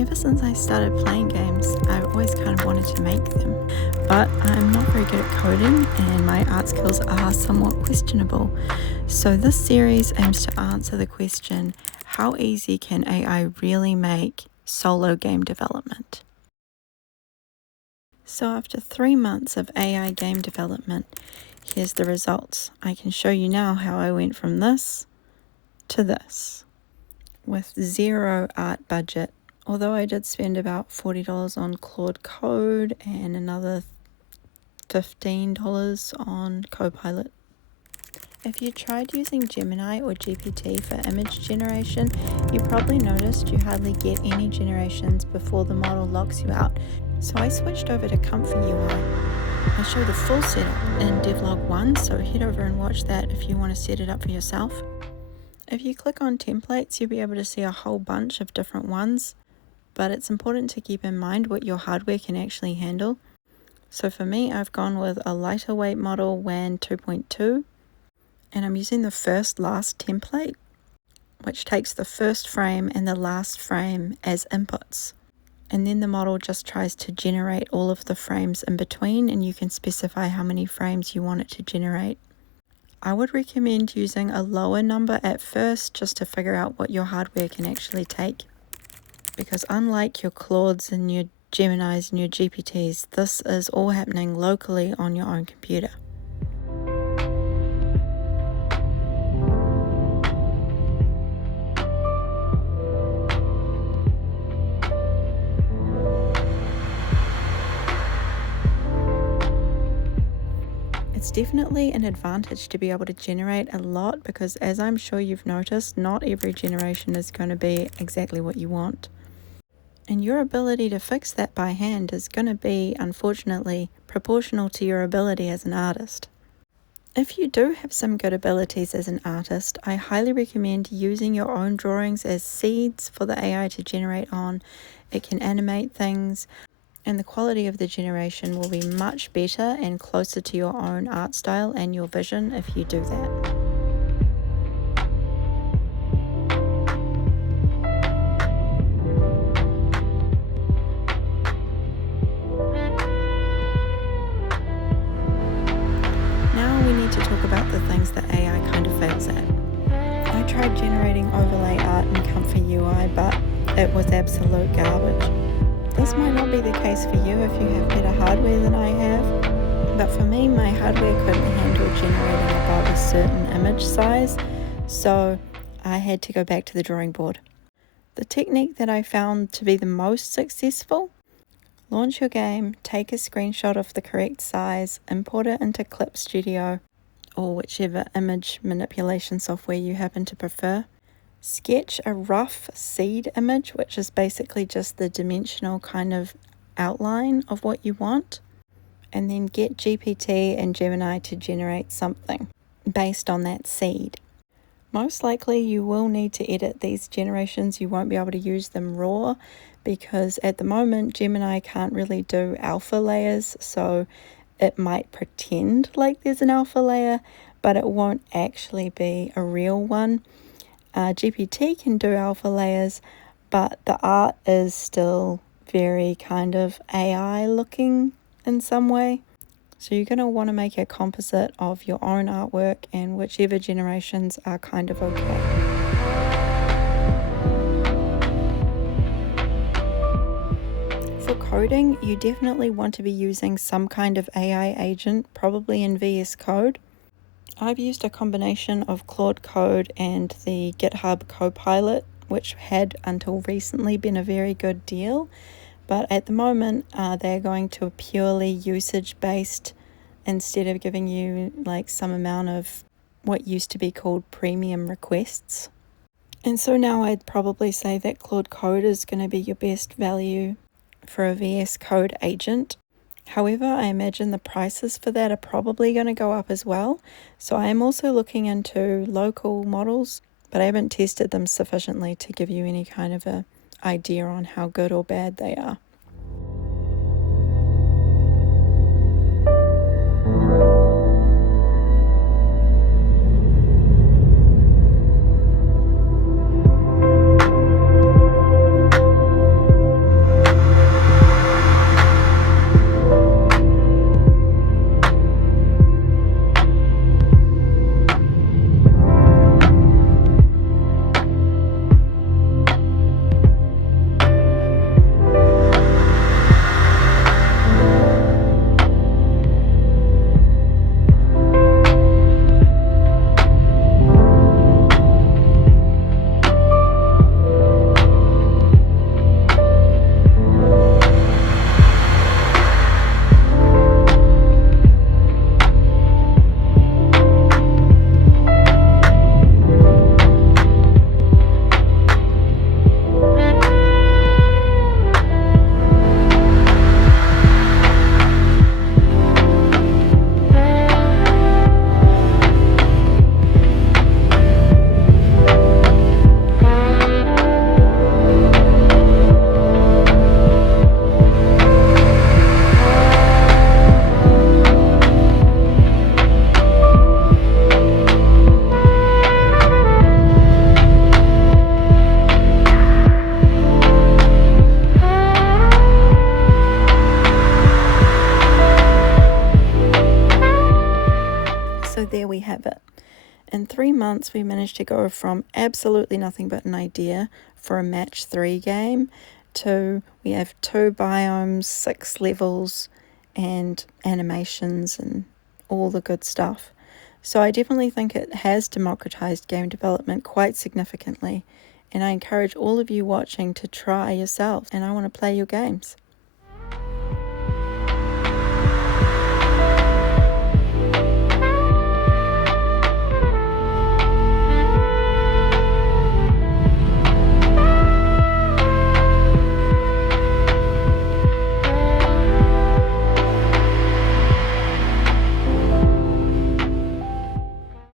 Ever since I started playing games, I've always kind of wanted to make them, but I'm not very good at coding and my art skills are somewhat questionable. So this series aims to answer the question, how easy can AI really make solo game development? So after 3 months of AI game development, here's the results. I can show you now how I went from this to this with zero art budget. Although I did spend about $40 on Claude code and another $15 on Copilot. If you tried using Gemini or GPT for image generation, you probably noticed you hardly get any generations before the model locks you out. So I switched over to comfyUI. I show the full setup in devlog 1, so head over and watch that if you want to set it up for yourself. If you click on templates, you'll be able to see a whole bunch of different ones, but it's important to keep in mind what your hardware can actually handle. So for me, I've gone with a lighter weight model WAN 2.2, and I'm using the first last template, which takes the first frame and the last frame as inputs. And then the model just tries to generate all of the frames in between, and you can specify how many frames you want it to generate. I would recommend using a lower number at first just to figure out what your hardware can actually take. Because unlike your Claudes and your Geminis and your GPTs, this is all happening locally on your own computer. It's definitely an advantage to be able to generate a lot because, as I'm sure you've noticed, not every generation is going to be exactly what you want. And your ability to fix that by hand is going to be, unfortunately, proportional to your ability as an artist. If you do have some good abilities as an artist, I highly recommend using your own drawings as seeds for the AI to generate on. It can animate things, and the quality of the generation will be much better and closer to your own art style and your vision if you do that. Now we need to talk about the things that AI kind of fails at. I tried generating overlay art in comfyUI, but it was absolute garbage. This might not be the case for you if you have better hardware than I have, but for me, my hardware couldn't handle generating above a certain image size, so I had to go back to the drawing board. The technique that I found to be the most successful: launch your game, take a screenshot of the correct size, import it into Clip Studio or whichever image manipulation software you happen to prefer. Sketch a rough seed image, which is basically just the dimensional kind of outline of what you want, and then get GPT and Gemini to generate something based on that seed. Most likely you will need to edit these generations. You won't be able to use them raw because at the moment Gemini can't really do alpha layers, so it might pretend like there's an alpha layer, but it won't actually be a real one. GPT can do alpha layers, but the art is still very kind of AI looking in some way. So you're going to want to make a composite of your own artwork, and whichever generations are kind of okay. For coding, you definitely want to be using some kind of AI agent, probably in VS Code. I've used a combination of Claude Code and the GitHub Copilot, which had until recently been a very good deal, but at the moment they're going to a purely usage-based instead of giving you like some amount of what used to be called premium requests. And so now I'd probably say that Claude Code is going to be your best value for a VS Code agent. However, I imagine the prices for that are probably going to go up as well. So I am also looking into local models, but I haven't tested them sufficiently to give you any kind of a idea on how good or bad they are. In 3 months, we managed to go from absolutely nothing but an idea for a match 3 game to we have 2 biomes, 6 levels, and animations and all the good stuff. So I definitely think it has democratized game development quite significantly, and I encourage all of you watching to try yourselves, and I want to play your games.